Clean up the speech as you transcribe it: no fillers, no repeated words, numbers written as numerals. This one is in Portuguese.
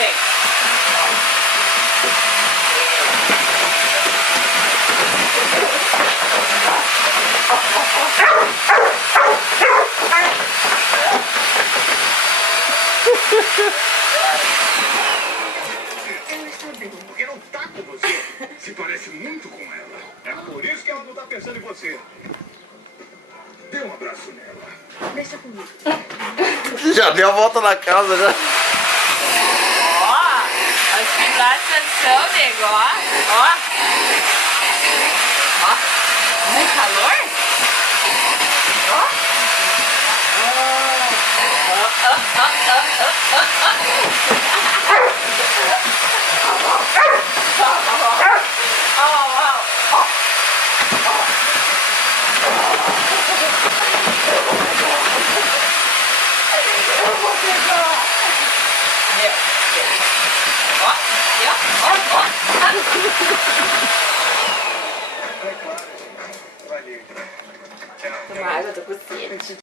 Vem. Porque não tá com você. Se parece muito com ela. É por isso que ela não tá pensando em você. Dê um abraço nela. Deixa comigo. Já deu a volta na casa, já. Ó, presta atenção, nego, ó. Ó, muito calor? Ó. Valeu. Tchau. Toma água, tô com sede.